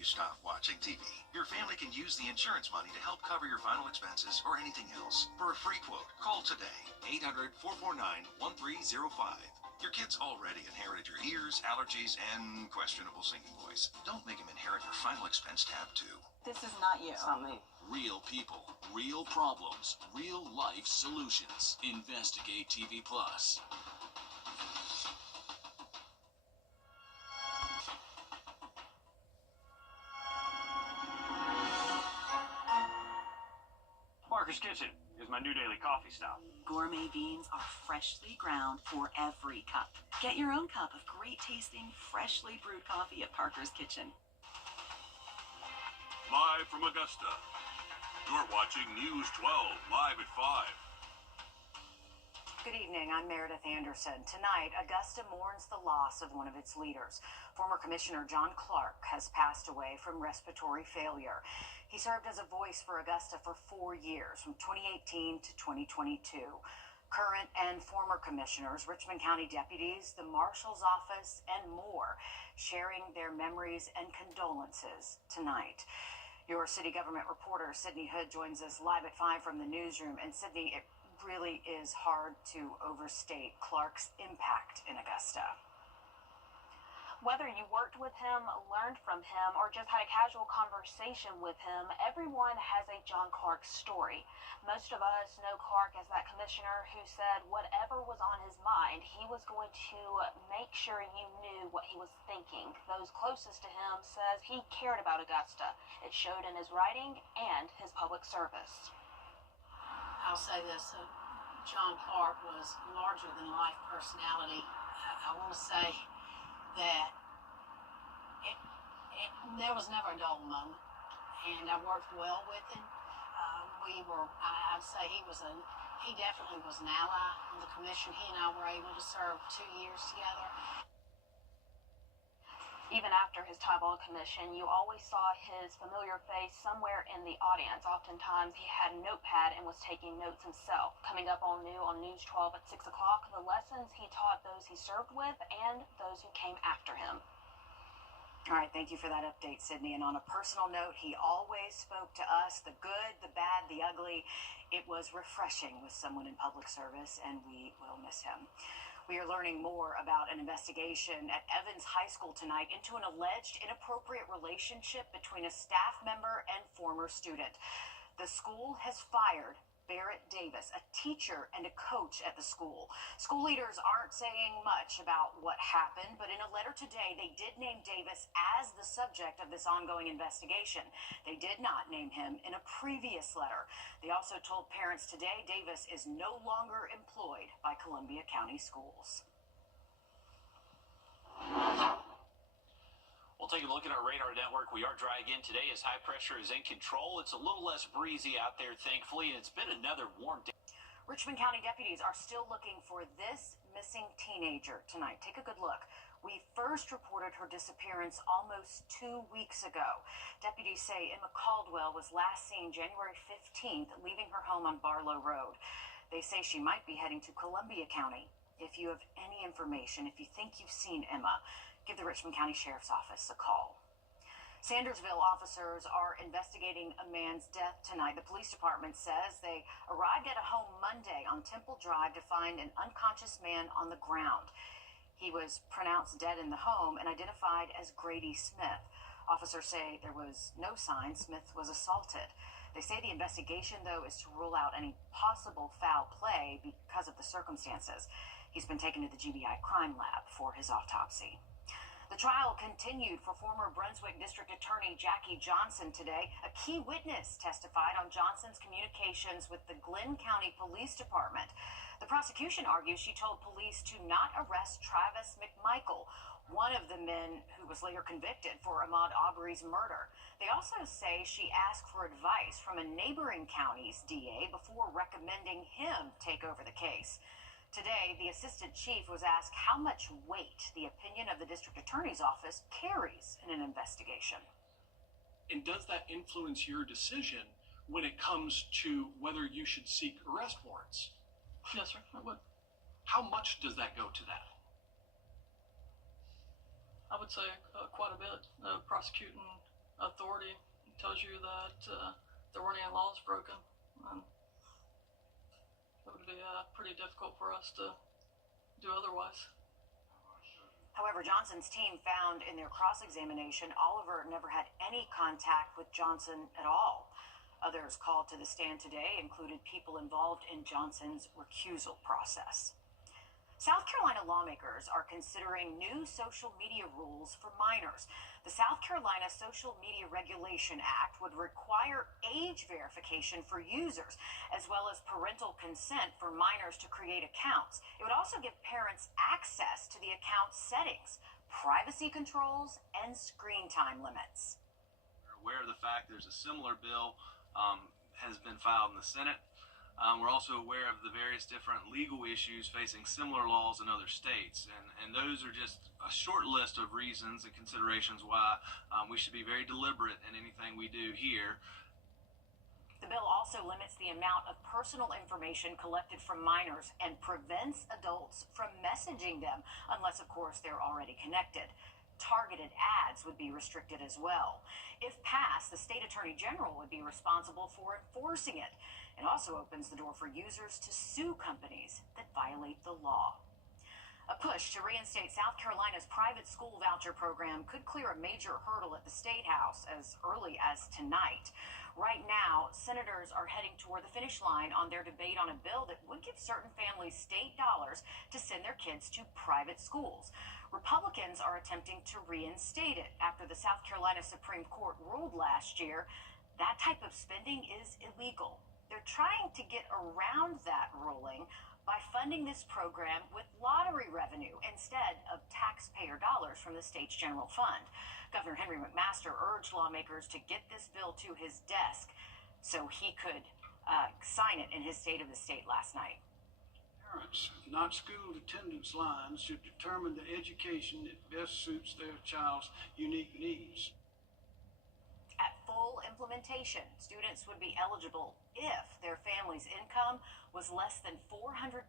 you stop watching TV. Your family can use the insurance money to help cover your final expenses or anything else. For a free quote, call today, 800-449-1305. Your kids already inherited your ears, allergies, and questionable singing voice. Don't make them inherit your final expense tab, too. This is not you. It's not me. Real people, real problems, real life solutions. Investigate TV Plus. Parker's Kitchen is my new daily coffee stop. Gourmet beans are freshly ground for every cup. Get your own cup of great tasting, freshly brewed coffee at Parker's Kitchen. Live from Augusta, you're watching News 12, live at 5. Good evening, I'm Meredith Anderson. Tonight, Augusta mourns the loss of one of its leaders. Former Commissioner John Clark has passed away from respiratory failure. He served as a voice for Augusta for 4 years, from 2018 to 2022. Current and former commissioners, Richmond County deputies, the Marshal's Office, and more, sharing their memories and condolences tonight. Your city government reporter, Sydney Hood, joins us live at 5 from the newsroom. And Sydney, it really is hard to overstate Clark's impact in Augusta. Whether you worked with him, learned from him, or just had a casual conversation with him, everyone has a John Clark story. Most of us know Clark as that commissioner who said whatever was on his mind, he was going to make sure you knew what he was thinking. Those closest to him says he cared about Augusta. It showed in his writing and his public service. I'll say this, John Clark was larger-than-life personality. I want to say that there was never a dull moment, and I worked well with him. I'd say he definitely was an ally on the commission. He and I were able to serve 2 years together. Even after his time on commission, you always saw his familiar face somewhere in the audience. Oftentimes, he had a notepad and was taking notes himself. Coming up all new on News 12 at 6 o'clock, the lessons he taught those he served with and those who came after him. All right, thank you for that update, Sydney. And on a personal note, he always spoke to us, the good, the bad, the ugly. It was refreshing with someone in public service, and we will miss him. We are learning more about an investigation at Evans High School tonight into an alleged inappropriate relationship between a staff member and former student. The school has fired Barrett Davis, a teacher and a coach at the school. School leaders aren't saying much about what happened, but in a letter today, they did name Davis as the subject of this ongoing investigation. They did not name him in a previous letter. They also told parents today Davis is no longer employed by Columbia County Schools. We'll take a look at our radar network. We are dry again today as high pressure is in control. It's a little less breezy out there, thankfully, and it's been another warm day. Richmond County deputies are still looking for this missing teenager tonight. Take a good look. We first reported her disappearance almost 2 weeks ago. Deputies say Emma Caldwell was last seen January 15th, leaving her home on Barlow Road. They say she might be heading to Columbia County. If you have any information, if you think you've seen Emma, give the Richmond County Sheriff's Office a call. Sandersville officers are investigating a man's death tonight. The police department says they arrived at a home Monday on Temple Drive to find an unconscious man on the ground. He was pronounced dead in the home and identified as Grady Smith. Officers say there was no sign Smith was assaulted. They say the investigation, though, is to rule out any possible foul play because of the circumstances. He's been taken to the GBI crime lab for his autopsy. The trial continued for former Brunswick District Attorney Jackie Johnson today. A key witness testified on Johnson's communications with the Glenn County Police Department. The prosecution argues she told police to not arrest Travis McMichael, one of the men who was later convicted for Ahmaud Arbery's murder. They also say she asked for advice from a neighboring county's DA before recommending him take over the case. Today, the assistant chief was asked how much weight the opinion of the district attorney's office carries in an investigation. And does that influence your decision when it comes to whether you should seek arrest warrants? Yes, sir, I would. How much does that go to that? I would say quite a bit. Prosecuting authority tells you that there weren't any laws broken, and it would be pretty difficult for us to do otherwise. However, Johnson's team found in their cross-examination Oliver never had any contact with Johnson at all. Others called to the stand today included people involved in Johnson's recusal process. South Carolina lawmakers are considering new social media rules for minors. The South Carolina Social Media Regulation Act would require age verification for users, as well as parental consent for minors to create accounts. It would also give parents access to the account settings, privacy controls, and screen time limits. We're aware of the fact there's a similar bill has been filed in the Senate. We're also aware of the various different legal issues facing similar laws in other states, and those are just a short list of reasons and considerations why we should be very deliberate in anything we do here. The bill also limits the amount of personal information collected from minors and prevents adults from messaging them, unless, of course, they're already connected. Targeted ads would be restricted as well. If passed, the state attorney general would be responsible for enforcing it. It also opens the door for users to sue companies that violate the law. A push to reinstate South Carolina's private school voucher program could clear a major hurdle at the State House as early as tonight. Right now, senators are heading toward the finish line on their debate on a bill that would give certain families state dollars to send their kids to private schools. Republicans are attempting to reinstate it after the South Carolina Supreme Court ruled last year that type of spending is illegal. They're trying to get around that ruling by funding this program with lottery revenue instead of taxpayer dollars from the state's general fund. Governor Henry McMaster urged lawmakers to get this bill to his desk so he could sign it in his State of the State last night. Parents, not school attendance lines, should determine the education that best suits their child's unique needs. At full implementation, students would be eligible if their family's income was less than 400%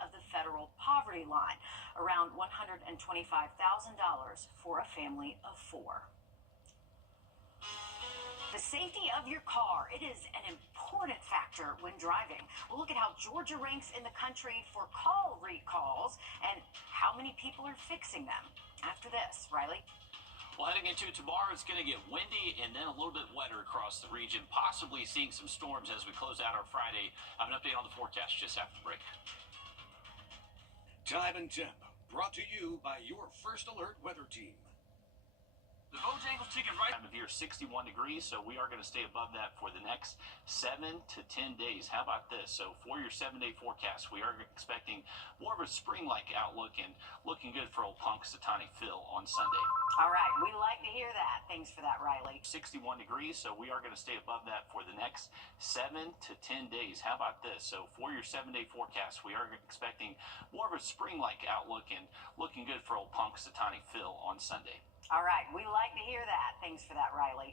of the federal poverty line, around $125,000 for a family of four. The safety of your car, it is an important factor when driving. We'll look at how Georgia ranks in the country for call recalls and how many people are fixing them. After this, Riley. Well, heading into tomorrow, it's going to get windy and then a little bit wetter across the region, possibly seeing some storms as we close out our Friday. I have an update on the forecast just after the break. Time and Temp, brought to you by your First Alert weather team. The Bojangles chicken right time of year 61 degrees, so we are going to stay above that for the next 7 to 10 days. How about this? So for your 7-day forecast, we are expecting more of a spring-like outlook and looking good for old Punxsutawney Phil on Sunday. All right, we like to hear that. Thanks for that, Riley. 61 degrees, so we are going to stay above that for the next 7 to 10 days. How about this? So for your 7-day forecast, we are expecting more of a spring-like outlook and looking good for old Punxsutawney Phil on Sunday. All right, we like to hear that. Thanks for that, Riley.